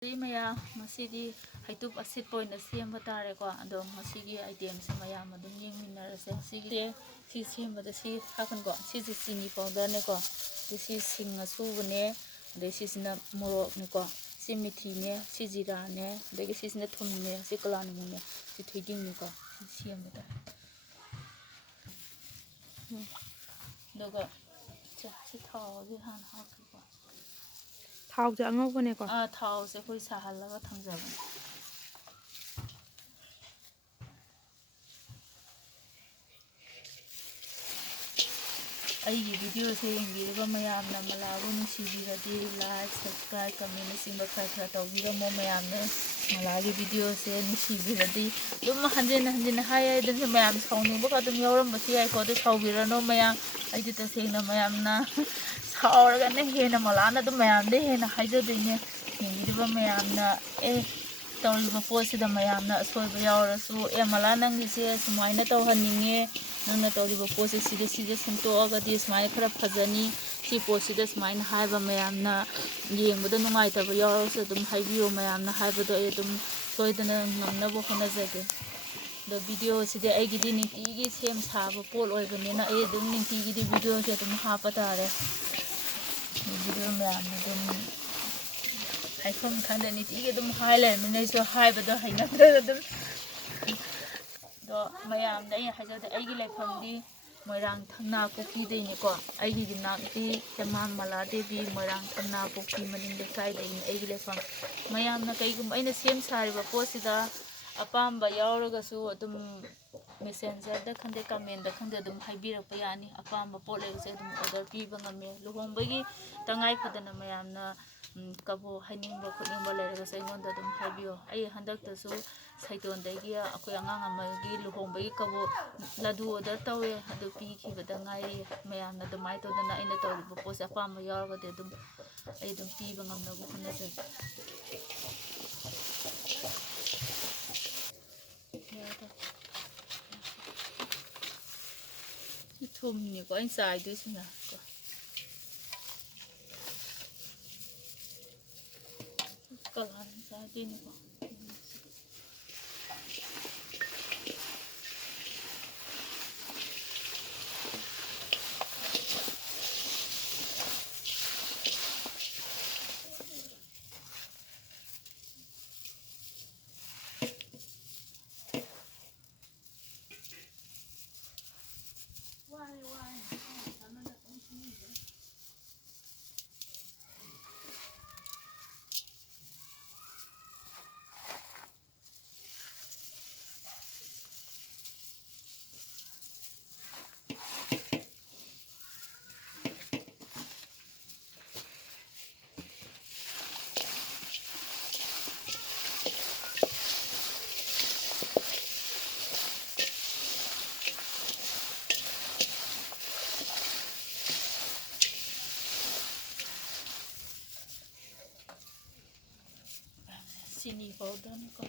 ꯃꯌꯥꯝ ꯉꯁꯤꯗꯤ ꯍꯩꯇꯨꯞ ꯑꯁꯤꯠꯄ ꯑꯣꯏꯅ ꯁꯦꯝꯕ ꯇꯥꯔꯦꯀꯣ ꯑꯗꯣ ꯉꯁꯤꯒꯤ ꯑꯥꯏꯇꯦꯝꯁꯦ ꯃꯌꯥꯝ ꯑꯗꯨꯝ ꯌꯦꯡꯃꯤꯟꯅꯔꯁꯦ ꯁꯤ ꯁꯦꯝꯕꯗ ꯁꯤ ꯍꯥꯞꯀꯅꯤꯀꯣ ꯁꯤꯁꯦ ꯆꯤꯅꯤ ꯄꯥꯎꯗꯔꯅꯦꯀꯣ ꯁꯤ ꯁꯤꯡ ꯑꯁꯨꯕꯅꯦ ꯑꯗꯩ ꯁꯤꯁꯤꯅ ꯃꯣꯔꯣꯛꯅꯦꯀꯣ ꯁꯤ ꯃꯤꯊꯤꯅꯦ ꯁꯤ ꯖꯤꯔꯥꯅꯦ ꯑꯗꯒꯤ ꯁꯤꯁꯤꯅ ꯊꯨꯝꯅꯦ ꯁꯤ ꯀꯂꯥꯅꯤꯃꯛꯅꯦ ꯁꯤ ꯊꯣꯏꯗꯤꯡꯅꯦꯀꯣ ꯁꯤ ꯁꯦꯝꯕꯗ ꯑꯗꯨꯒ ꯁꯤ ꯊꯥꯎꯁꯦ ꯍꯥꯟꯅ ꯍꯥꯞꯈꯤꯀꯣ ꯊꯥꯎꯁꯦ ꯑꯉꯧꯕꯅꯦꯀꯣ ꯊꯥꯎꯁꯦ ꯑꯩꯈꯣꯏ ꯁꯥꯍꯜꯂꯒ ꯊꯝꯖꯕꯅꯦ ꯑꯩꯒꯤ ꯚꯤꯗꯤꯑꯣꯁꯦ ꯌꯦꯡꯕꯤꯔꯤꯕ ꯃꯌꯥꯝꯅ ꯃꯂꯥꯕꯨ ꯅꯨꯡꯁꯤꯕꯤꯔꯗꯤ ꯂꯥꯏꯛ ꯁꯕꯁꯀ꯭ꯔꯥꯏꯕ ꯀꯃꯦꯟꯅꯆꯤꯡꯕ ꯈꯔ ꯇꯧꯕꯤꯔꯝꯃꯣ ꯃꯌꯥꯝꯅ ꯃꯂꯥꯒꯤ ꯚꯤꯗꯤꯑꯣꯁꯦ ꯅꯨꯡꯁꯤꯕꯤꯔꯗꯤ ꯑꯗꯨꯝ ꯍꯟꯖꯤꯟ ꯍꯥꯏ ꯑꯗꯨꯅ ꯃꯌꯥꯝ ꯁꯥꯎꯅꯤꯡꯕꯒ ꯑꯗꯨꯝ ꯌꯥꯎꯔꯝꯕꯁꯨ ꯌꯥꯏꯀꯣ ꯑꯗꯨ ꯁꯥꯎꯕꯤꯔꯅꯨ ꯃꯌꯥꯝ ꯑꯩꯗꯤ ꯇꯁꯦꯡꯅ ꯃꯌꯥꯝꯅ ꯁꯥꯎꯔꯒꯅ ꯍꯦꯟꯅ ꯃꯂꯥꯅ ꯑꯗꯨꯝ ꯃꯌꯥꯝꯗ ꯍꯦꯟꯅ ꯍꯥꯏꯖꯗꯣꯏꯅꯦ ꯌꯦꯡꯕꯤꯔꯤꯕ ꯃꯌꯥꯝꯅ ꯇꯧꯔꯤꯕ ꯄꯣꯠꯁꯤꯗ ꯃꯌꯥꯝꯅ ꯑꯁꯣꯏꯕ ꯌꯥꯎꯔꯁꯨ ꯃꯂꯥ ꯅꯪꯒꯤꯁꯦ ꯁꯨꯃꯥꯏꯅ ꯇꯧꯍꯟꯅꯤꯡꯉꯦ ꯅꯪꯅ ꯇꯧꯔꯤꯕ ꯄꯣꯠꯁꯦ ꯁꯤꯗ ꯁꯦꯝꯇꯣꯛꯑꯒꯗꯤ ꯁꯨꯃꯥꯏꯅ ꯈꯔ ꯐꯖꯅꯤ ꯁꯤ ꯄꯣꯠꯁꯤꯗ ꯁꯨꯃꯥꯏꯅ ꯍꯥꯏꯕ ꯃꯌꯥꯝꯅ ꯌꯦꯡꯕꯗ ꯅꯨꯡꯉꯥꯏꯇꯕ ꯌꯥꯎꯔꯁꯨ ꯑꯗꯨم ꯍꯥꯏꯕꯤꯌꯨ ꯃꯌꯥꯝꯅ ꯍꯥꯏꯕꯗꯣ ꯑꯩ ꯑꯗꯨꯝ ꯁꯣꯏꯗꯅ ꯉꯝꯅꯕ ꯍꯣꯠꯅꯖꯒꯦ ꯑꯗꯣ ꯚꯤꯗꯤꯑꯣꯁꯤꯗꯤ ꯑꯩꯒꯤꯗꯤ ꯅꯨꯡꯇꯤꯒꯤ ꯁꯦꯝ ꯁꯥꯕ ꯄꯣꯠ ꯑꯣꯏꯕꯅꯤꯅ ꯑꯩ ꯑꯗꯨꯝ ꯅꯨꯡꯇꯤꯒꯤꯗꯤ ꯚꯤꯗꯤꯑꯣꯁꯦ ꯑꯗꯨꯝ ꯍꯥꯞꯄ ꯇꯥꯔꯦ ꯚꯤꯗꯤꯑꯣ ꯃꯌꯥꯝꯅ ꯑꯗꯨꯝ ꯍꯥꯏꯐꯝ ꯈꯪꯗ ꯅꯨꯡꯇꯤꯒꯤ ꯑꯗꯨꯝ ꯍꯥꯏ ꯂꯩꯔꯕꯅꯤꯅ ꯑꯩꯁꯨ ꯍꯥꯏꯕꯗꯣ ꯍꯩꯅꯗ꯭ꯔꯒ ꯑꯗꯨꯝ ꯑꯗꯣ ꯃꯌꯥꯝꯗ ꯑꯩꯅ ꯍꯥꯏꯖꯕꯗ ꯑꯩꯒꯤ ꯂꯩꯐꯝꯗꯤ ꯃꯣꯏꯔꯥꯡ ꯊꯪꯅꯥ ꯄꯨꯈ꯭ꯔꯤꯗꯩꯅꯤꯀꯣ ꯑꯩꯒꯤ ꯅꯥꯛꯇꯤ ꯍꯦꯃꯥꯝ ꯃꯂꯥ ꯗꯦꯕꯤ ꯃꯣꯏꯔꯥꯡ ꯊꯪꯅꯥ ꯄꯨꯈ꯭ꯔꯤ ꯃꯅꯤꯡ ꯂꯩꯀꯥꯏꯗꯒꯤꯅꯤ ꯑꯩꯒꯤ ꯂꯩꯐꯝ ꯃꯌꯥꯝꯅ ꯀꯩꯒꯨꯝꯕ ꯑꯩꯅ ꯁꯦꯝ ꯁꯥꯔꯤꯕ ꯄꯣꯠꯁꯤꯗ ꯑꯄꯥꯝꯕ ꯌꯥꯎꯔꯒꯁꯨ ꯑꯗꯨꯝ ꯃꯦꯁꯦꯟꯖꯔꯗ ꯈꯪꯗꯦ ꯀꯃꯦꯟꯗ ꯈꯪꯗꯦ ꯑꯗꯨꯝ ꯍꯥꯏꯕꯤꯔꯛꯄ ꯌꯥꯅꯤ ꯑꯄꯥꯝꯕ ꯄꯣꯠ ꯂꯩꯕꯁꯦ ꯑꯗꯨꯝ ꯑꯣꯔꯗꯔ ꯄꯤꯕ ꯉꯝꯃꯦ ꯂꯨꯍꯣꯡꯕꯒꯤ ꯇꯉꯥꯏ ꯐꯗꯅ ꯃꯌꯥꯝꯅ ꯀꯕꯣꯛ ꯍꯥꯏꯅꯤꯡꯕ ꯈꯣꯠꯅꯤꯡꯕ ꯂꯩꯔꯒꯁꯨ ꯑꯩꯉꯣꯟꯗ ꯑꯗꯨꯝ ꯍꯥꯏꯕꯤꯌꯣ ꯑꯩ ꯍꯟꯗꯛꯇꯁꯨ ꯁꯩꯇꯣꯟꯗꯒꯤ ꯑꯩꯈꯣꯏ ꯑꯉꯥꯡ ꯑꯃꯒꯤ ꯂꯨꯍꯣꯡꯕꯒꯤ ꯀꯕꯣꯛ ꯂꯗꯨ ꯑꯣꯔꯗꯔ ꯇꯧꯋꯦ ꯑꯗꯨ ꯄꯤꯈꯤꯕꯗ ꯉꯥꯏꯔꯤ ꯃꯌꯥꯝꯅ ꯑꯗꯨꯃꯥꯏꯅ ꯇꯧꯗꯅ ꯑꯩꯅ ꯇꯧꯔꯤꯕ ꯄꯣꯠꯁꯦ ꯑꯄꯥꯝꯕ ꯌꯥꯎꯔꯒꯗꯤ ꯑꯗꯨꯝ ꯑꯩ ꯑꯗꯨꯝ ꯄꯤꯕ ꯉꯝꯅꯕ ꯍꯣꯠꯅꯖꯒꯦ ꯁꯤ ꯊꯨꯝꯅꯤꯀꯣ ꯑꯩꯅ ꯆꯥꯏꯗꯣꯏꯁꯤꯅ ꯀꯣ ꯀꯂꯥꯅ ꯆꯥꯏꯗꯣꯏꯅꯤꯀꯣ ꯆꯤꯅꯤ ꯄꯥꯎꯗꯔꯅꯤꯀꯣ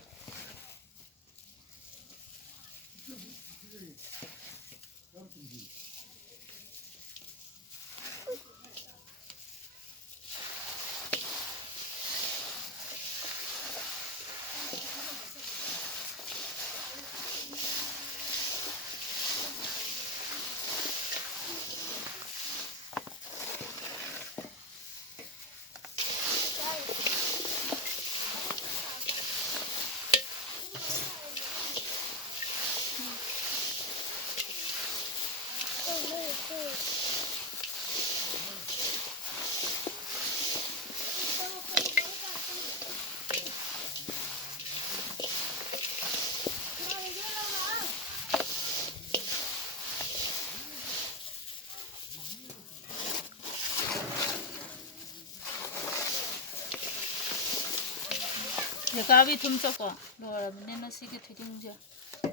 ꯂꯩꯀꯥꯕꯤ ꯊꯨꯝ ꯆꯠꯀꯣ ꯂꯣꯏꯔꯕꯅꯤꯅ ꯁꯤꯒꯤ ꯊꯣꯏꯗꯤꯡꯁꯦ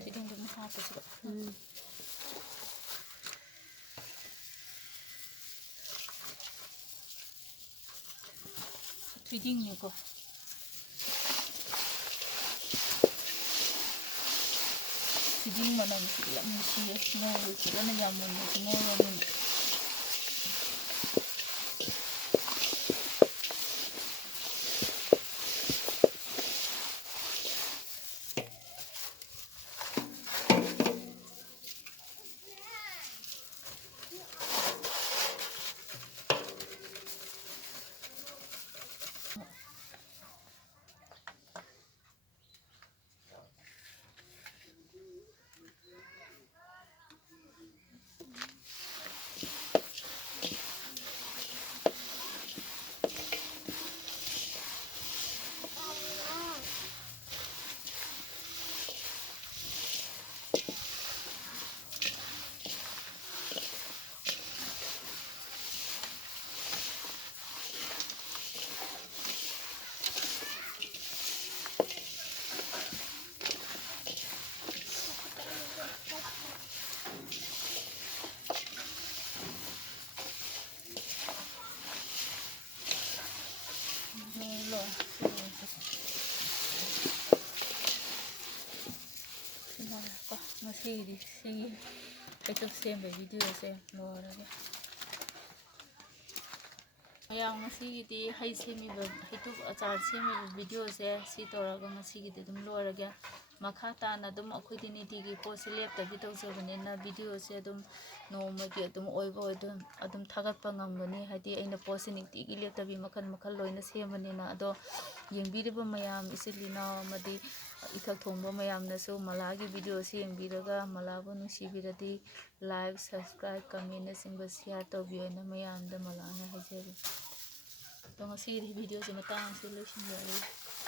ꯊꯣꯏꯗꯤꯡꯗꯨ ꯑꯗꯨꯝ ꯍꯥꯞꯄꯁꯤꯕ ꯊꯣꯏꯗꯤꯡꯅꯤꯀꯣ ꯊꯣꯏꯗꯤꯡ ꯃꯅꯝꯁꯤꯗꯤ ꯌꯥꯝ ꯅꯨꯡꯁꯤꯌꯦ ꯉꯧꯔꯁꯤꯒꯅ ꯌꯥꯝ ꯃꯨꯟꯅꯁꯨ ꯉꯧꯔꯕꯅꯤꯅ ꯉꯁꯤꯒꯤꯗꯤ ꯁꯤꯒꯤ ꯍꯩꯇꯨꯞ ꯁꯦꯝꯕꯒꯤ ꯚꯤꯗꯤꯑꯣꯁꯦ ꯂꯣꯏꯔꯒꯦ ꯃꯌꯥꯝ ꯉꯁꯤꯒꯤꯗꯤ ꯍꯩꯇꯨꯞ ꯑꯆꯥꯔ ꯁꯦꯝꯃꯤꯕ ꯚꯤꯗꯤꯑꯣꯁꯦ ꯁꯤ ꯇꯧꯔꯒ ꯉꯁꯤꯒꯤꯗꯤ ꯑꯗꯨꯝ ꯂꯣꯏꯔꯒꯦ ꯃꯈꯥ ꯇꯥꯅ ꯑꯗꯨꯝ ꯑꯩꯈꯣꯏꯗꯤ ꯅꯤꯇꯤꯒꯤ ꯄꯣꯠꯁꯦ ꯂꯦꯞꯇꯕꯤ ꯇꯧꯖꯕꯅꯤꯅ ꯚꯤꯗꯤꯑꯣꯁꯦ ꯑꯗꯨꯝ ꯅꯣꯡꯃꯒꯤ ꯑꯗꯨꯝ ꯑꯣꯏꯕ ꯑꯗꯨꯝ ꯊꯥꯒꯠꯄ ꯉꯝꯒꯅꯤ ꯍꯥꯏꯗꯤ ꯑꯩꯅ ꯄꯣꯠꯁꯦ ꯅꯨꯡꯇꯤꯒꯤ ꯂꯦꯞꯇꯕꯤ ꯃꯈꯜ ꯃꯈꯜ ꯂꯣꯏꯅ ꯁꯦꯝꯕꯅꯤꯅ ꯑꯗꯣ ꯌꯦꯡꯕꯤꯔꯤꯕ ꯃꯌꯥꯝ ꯏꯆꯤꯜ ꯏꯅꯥꯎ ꯑꯃꯗꯤ ꯏꯊꯛ ꯊꯣꯡꯕ ꯃꯌꯥꯝꯅꯁꯨ ꯃꯂꯥꯒꯤ ꯚꯤꯗꯤꯑꯣꯁꯤ ꯌꯦꯡꯕꯤꯔꯒ ꯃꯂꯥꯕꯨ ꯅꯨꯡꯁꯤꯕꯤꯔꯗꯤ ꯂꯥꯏꯛ ꯁꯕꯁꯀ꯭ꯔꯥꯏꯕ ꯀꯃꯦꯟꯅꯆꯤꯡꯕ ꯁꯤꯌꯥꯔ ꯇꯧꯕꯤꯌꯣꯅ ꯃꯌꯥꯝꯗ ꯃꯂꯥꯅ ꯍꯥꯏꯖꯔꯤ ꯑꯗꯣ ꯉꯁꯤꯒꯤꯗꯤ ꯚꯤꯗꯤꯑꯣꯁꯦ ꯃꯇꯥꯡ ꯑꯁꯤ ꯂꯣꯏꯁꯤꯟꯖꯔꯤ